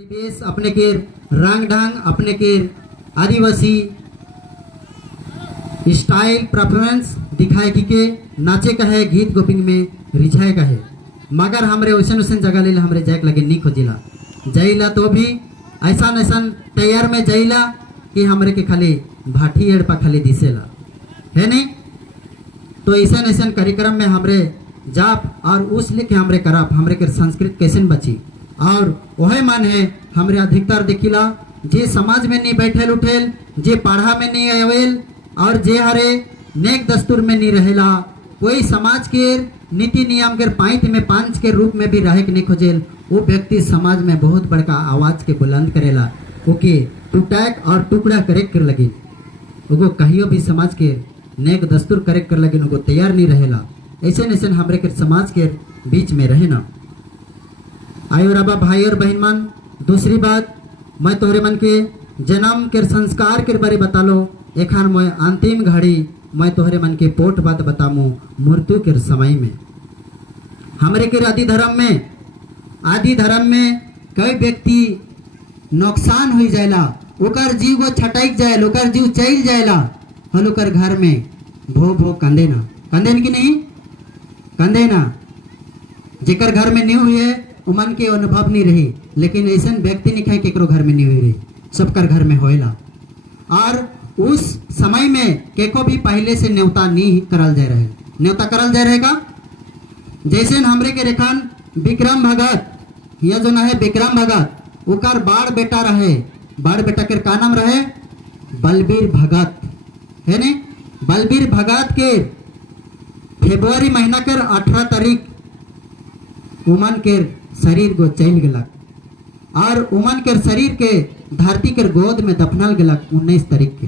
परिवेश अपने के रंग ढंग अपने के आदिवासी स्टाइल प्रेफरेंस दिखाए कि नाचे का है गीत गोपिंग में रिझाए का है मगर हमरे वैसन वैसन जगह ले हमरे जाए लगे नहीं खोजिला जाइला तो भी ऐसा ऐसा तैयार में जाइला कि हमरे के खाली भाटी एड़ पा खाली दिसेला है नहीं। तो ऐसा ऐसा कार्यक्रम में हमरे जाप और उस लेके हमरे करप हमरे के संस्कृत कैसे बची और वह मन है हमरे अधिकतर देखिला जे समाज में नहीं बैठेल उठेल जे पढ़ा में नहीं आवेल और जे हरे नेक दस्तूर में नहीं रहेला कोई समाज के नीति नियम के पाइथ में पांच के रूप में भी रहे के नहीं खोजेल वो व्यक्ति समाज में बहुत बड़का आवाज के बुलंद करेला ओके टूटैक और टुकड़ा करे कर लगी वो कहियो भी समाज के नेक दस्तूर करे कर लगी वो तैयार नहीं रहेला ऐसे ऐसे हमरे के समाज के बीच में रहे ना आयो रबा भाई और बहन मन। दूसरी बात मैं तोहरे मन के जन्म के संस्कार के बारे बता लो एखान मैं अंतिम घड़ी मैं तोहरे मन के पोट बात बतामू मृत्यु के समय में हमरे के आदि धर्म में कई व्यक्ति नुकसान हो जाएला ओकर जीव को छटक जाए ओकर जीव चल जाएला हल ओकर घर में भो भो कंदे कि नहीं कंदे ना जेकर घर में नहीं हुए मन के अनुभव नहीं रही लेकिन ऐसा व्यक्ति नहीं केकरो घर में नहीं हुई रही सबकर घर में होएला और उस समय में केको भी पहले से न्योता नहीं करल जाए रहे न्योता करल जाए रहेगा जैसे हमरे के रेखान विक्रम भगत यह जो ना है विक्रम भगत उकर बाड़ बेटा रहे बाड़ बेटा के का नाम रहे बलबीर भगत है ने बलबीर भगत के फरवरी महीना के 18 तारीख उमन के शरीर को चल गलक और उमन के शरीर के धरती के गोद में दफनाल गलक 19 तारीख के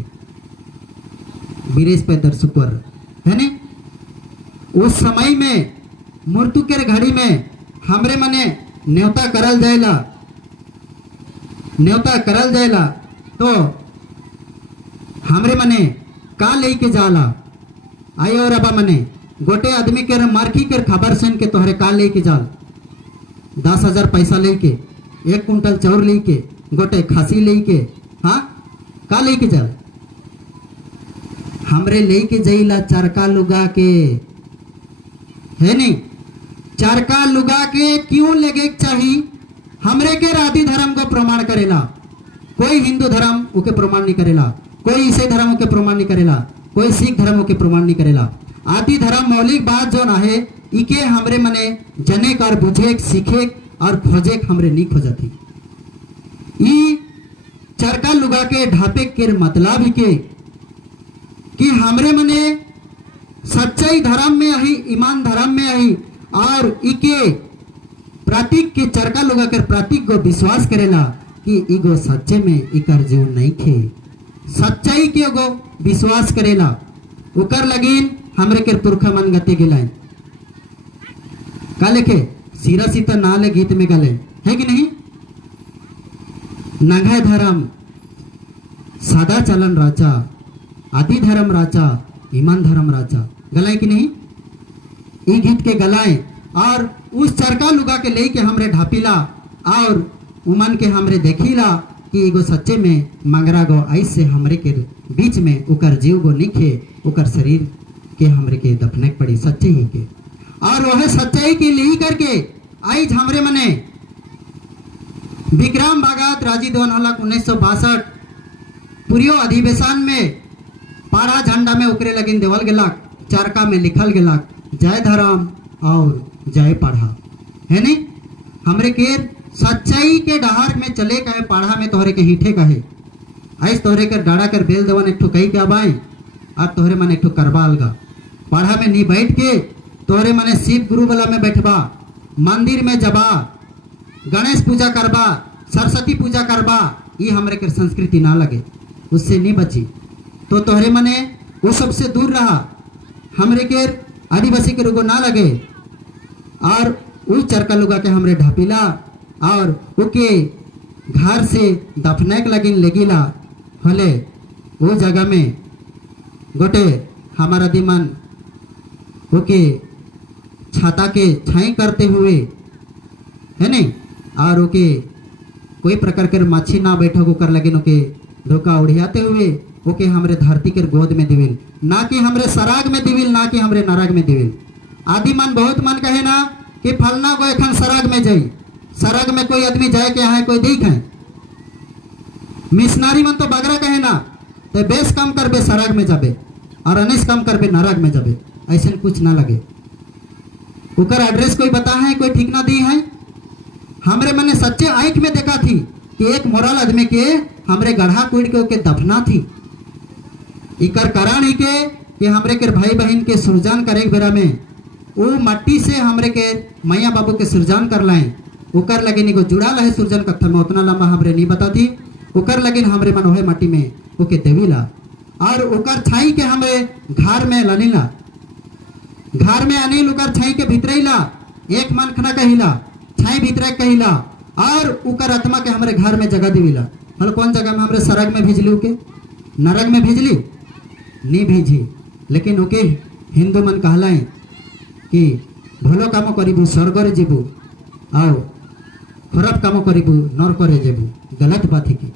बृहस्पति शुक्र है ने। उस समय में मृत्यु के घड़ी में हमरे मने न्योता करल जाएला तो हमरे मने का लेके जाला आयो रबा मने गोटे आदमी के मार्खी के खबर सुन के तोहरे का लेके जाल 10,000 पैसा लेके 1 कुंटल चाउर लेके गोटे खासी लेके हाँ का लेके जाल हमरे लेके जाइला चरका लुगा के है नहीं चरका लुगा के क्यों लेके चाहिए हमरे के आदि धर्म को प्रमाण करेला कोई हिंदू धर्म उके प्रमाण नहीं करेला कोई ईसाई धर्म के प्रमाण नहीं करेला कोई सिख धर्म के प्रमाण नहीं करेला आदि धर्म मौलिक बात जो ना है इके हमरे मने जने कर बुझे सीखे और खोजे हमरे नहीं खोजती ई चरका लुगा के ढापे के मतलब के कि हमरे मने सच्चाई धर्म में आई ईमान धर्म में आई और इके प्रतीक के चरका लुगा के प्रतीक को विश्वास करेला कि इगो सच्चे में इकर जीव नहीं खे सच्चाई के गो विश्वास करेला उकर लगिन हमरे के पुरखा मन गति गिलाए का लेखे सीरा सीता नाले गीत में गले है कि नहीं नंगा धर्म सादा चलन राजा आदि धर्म राजा ईमान धर्म राजा गलाए कि नहीं ई गीत के गलाए और उस चरका लुगा के लेके हमरे ढापीला और उमन के हमरे देखीला कि एगो सच्चे में मंगरा गो ऐसे हमरे के बीच में उकर जीव गो निखे उकर शरीर के हमरे के दफने पड़ी सच्चे ही के और वह सच्चाई के लिए करके आई हमरे मने विक्रम भगत राजी 1962 पूरियो अधिवेशन में पारा झंडा में उकरे लगिन देवल गेलक चरका में लिखल गेलक जय धर्म और जय पढ़ा है नहीं हमरे के सच्चाई के डहार में चले कहे पढ़ा में तोहरे के हीठे कहे ऐस तोहरे के डाड़ा कर बेल देवन एक ठो कही के आबाई और तोहरे मन एक ठो करवा अलगा पढ़ा में नहीं बैठ के तोहरे मने शिव गुरु वाला में बैठबा मंदिर में जबा गणेश पूजा करबा सरस्वती पूजा करबा ये हमरे के संस्कृति ना लगे उससे नहीं बची तो तोहरे मने वो सबसे दूर रहा हमरे के आदिवासी के रुगो ना लगे और उस चरका लुगा के हमरे ढापीला और उके घर से दफने के लगिन लेगिला हले वो जगह में गोटे हमारा दिमन ओके छाता के छाई करते हुए है नहीं और ओके कोई प्रकार के माछी ना बैठो ओकर लगिन ओके धोखा उड़ियाते हुए ओके हमरे धरती के गोद में दिविल, ना कि हमरे सराग में दिविल, ना कि हमरे नरग में दिविल। आदि मन बहुत मन कहे ना कि फलना को एखन सराग में जाई, सराग में कोई आदमी जाए के यहाँ कोई देख है। मिशनारी मन तो बगरा कहे ना तो बेस कम करबे सराग में जाबे और अनिस कम करबे नरक में जाबे, ऐसा कुछ ना लगे। उकर एड्रेस कोई बता है, कोई ठीक ना दी है। हमरे मैंने सच्चे आंख में देखा थी कि एक मोरल आदमी के हमरे गढ़ा कुड़ के ओके दफना थी। इकर कारण ही के कि हमरे के भाई बहन के सृजन करे बेरा में वो मट्टी से हमरे के मैया बाबू के सृजन कर लाए, उकर लगे निको जुड़ा रहे सृजन कथा में उतना लंबा हमरे नहीं बता थी। उकर लगिन हमरे मन ओहे मट्टी में ओके देवीला और उकर छाई के हमरे घर में लनीला, घर में अनिल उकर छाई के भीतरेला एक मन खना कहिला छाई भीतरे कहिला और उकर आत्मा के हमरे घर में जगह देवीला। हल कौन जगह में हमरे सरग में भेजली उके, नरक में भेजली नहीं भेजी, लेकिन ओके हिंदू मन कहलाए कि भलो काम करू स्वर्ग जीवु आओ खराब काम करू नरक जेबू। गलत बात है कि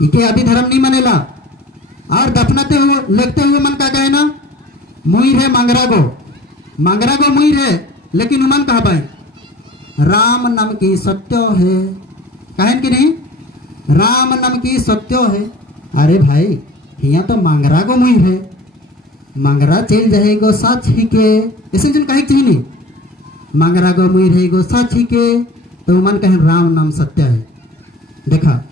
इके आदि धर्म नहीं मानेला। और दफनाते हुए लगते हुए मन का कहे ना मुई रे मांगरा गो मुई रे, लेकिन उमन कहा पाए राम नाम की सत्य है, कहें कि नहीं राम नाम की सत्य है। अरे भाई यहाँ तो मांगरा गो मुई है, मांगरा चल जाएगो साच ही के, ऐसे जन कहे चाहिए नहीं मांगरा गो मुई रहेगो साच ही के, तो उमन कहें राम नाम सत्य है। देखा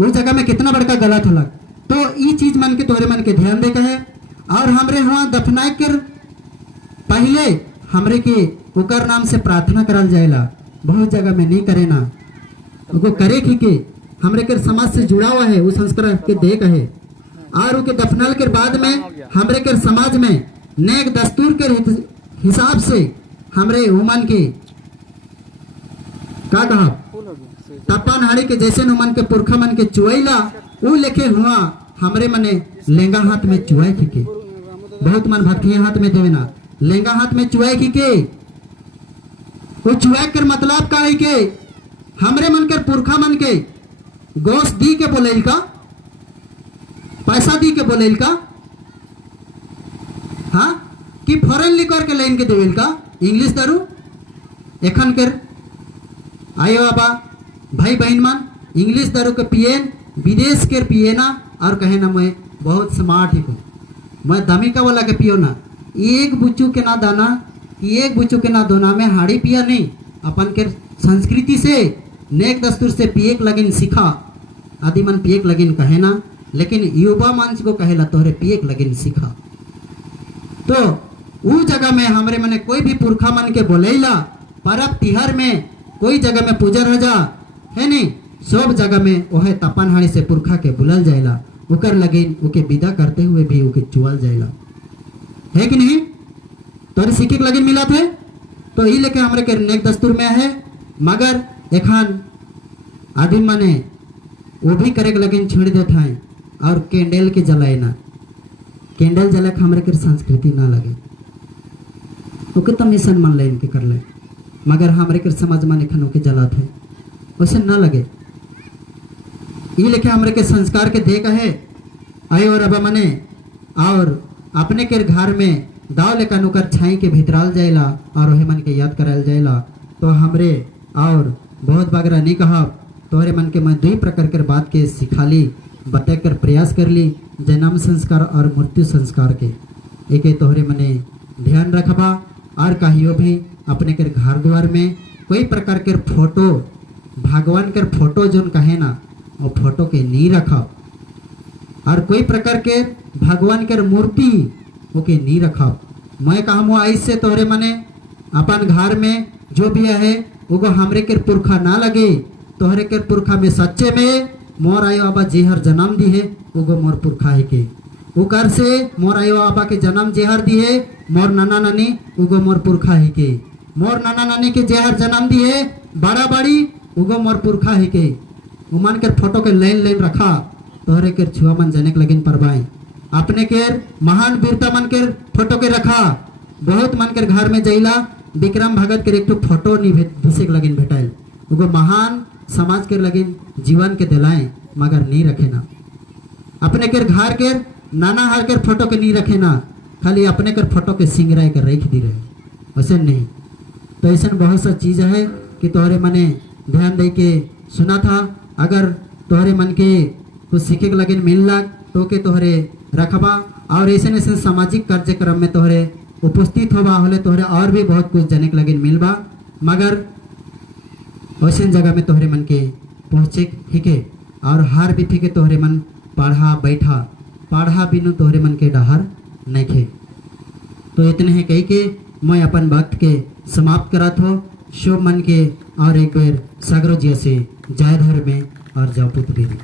वो जगह में कितना बड़का गलत होला। तो ये चीज मन के तोहरे मन के ध्यान दे है। और हमरे वहाँ दफनाए कर पहले हमरे के ओकर नाम से प्रार्थना करल जाएला, बहुत जगह में नहीं करे ना वो करे के हमरे के समाज से जुड़ा हुआ है वो संस्कार के देख है। और उके दफनाल के बाद में हमरे के समाज में नेक दस्तूर के हिसाब से हमरे उमन के का कहा तपन हाड़ी के जैसे उमन के पुरखा मन के चुआईला वो लेके हुआ हमरे मने लेंगा हाथ में चुआई के बहुत मन भक्ति हाथ में देवेना लेंगा हाथ में चुआई के वो चुआई कर मतलब का है के हमरे मन के पुरखा मन के गोश्त दी के बोलेल का, पैसा दी के बोलेल का, हाँ कि फॉरेन लिकर के लेन के देवेल का, इंग्लिश दारू एखन कर आयो बाबा भाई बहन मन इंग्लिश दारू के पिएन विदेश के पिए ना और कहे ना मैं बहुत स्मार्ट ही मैं दमिका वाला के पियो ना, एक बुच्चू के ना दाना एक बुच्चू के ना दोना में हाड़ी पिया नहीं, अपन के संस्कृति से नेक दस्तूर से पिएक लगिन सीखा। आदि मन पिएक लगिन कहे ना, लेकिन युवा मंच को कहेला तोहरे पिएक लगिन सीखा। तो वो जगह में हमरे मने कोई भी पुरखा मन के बोलेला परब तिहर में कोई जगह में पूजा रह जा है नहीं, सब जगह में वह तपन हाड़ी से पुरखा के बुलल जाएला, उकर लगिन उके विदा करते हुए भी उके चुअल जाएला, है कि नहीं। तोरे सीखे के लगिन मिला थे तो ये लेके हमरे के नेक दस्तूर में है। मगर एखान आदमी माने वो भी करे के लगिन छोड़ देता है और कैंडल के जलाए ना, कैंडल जला के हमरे के संस्कृति ना लगे ओके तो मिशन मान ले इनके कर ले, मगर हमरे के समाज में एखन ओके जलात है वैसे ना लगे। ये लेके हमरे के संस्कार के देख है आए और अब मने और अपने के घर में दाव लेकर नुकर छाई के भितराल जाएला और वही मन के याद कराल जाएला। तो हमरे और बहुत बगरा नहीं कहा तोहरे मन के मैं दुई प्रकार के बात के सिखाली बता कर प्रयास कर ली, जन्म संस्कार और मृत्यु संस्कार के एक तोहरे मने ध्यान रखबा। और कहियो भी अपने के घर द्वार में कोई प्रकार के फोटो भगवान के फोटो जोन कहे ना वो फोटो के नहीं रखा, और कोई प्रकार के भगवान के मूर्ति ओके नहीं रखा। मैं कहूँ ऐसे तोहरे मने अपन घर में जो भी है वो हमरे के पुरखा ना लगे, तोहरे के पुरखा में सच्चे में मोर आयो बाबा जेहर जन्म दी है वो मोर पुरखा है के उकर से मोर आयो बाबा के जन्म जेहर दी है मोर नाना नानी उगो मोर पुरखा है के, मोर नाना नानी के जेहर जन्म दी है बड़ा बड़ी उगो मोर पुरखा है के। उमन के फोटो के लाइन लाइन रखा तोहरे के छुआ मन जने के लगिन परवाई, अपने के महान वीरता मन के फोटो के रखा। बहुत मन के घर में जइला विक्रम भगत के एक फोटो नहीं घुसे के लगिन भेटाइल, उगो महान समाज के लगे जीवन के दिलाएं मगर नहीं रखे ना। अपने के घर के नाना हार के फोटो के नहीं रखे ना, खाली अपने कर फोटो के सिंगराय कर रख दी रहे, वैसे नहीं। तो ऐसा बहुत सा चीज़ है कि तोहरे मने ध्यान दे के सुना था। अगर तोहरे मन के कुछ सीखे के लगे मिल लग तो के तोहरे रखबा, और ऐसे ऐसे सामाजिक कार्यक्रम में तोहरे उपस्थित होबा होले तोहरे और भी बहुत कुछ जने के लगे मिलबा, मगर वैसे जगह में तोहरे मन के पहुँचे हिके और हार भी थे तोहरे मन पढ़ा बैठा पढ़ा बिनु तोहरे मन के डहर नहीं खे। तो इतने हैं कही के मैं अपन वक्त के समाप्त करत हो। शुभ मन के और एक बार सागरो जी से जय धर्म में और जाओ पुत बेरी।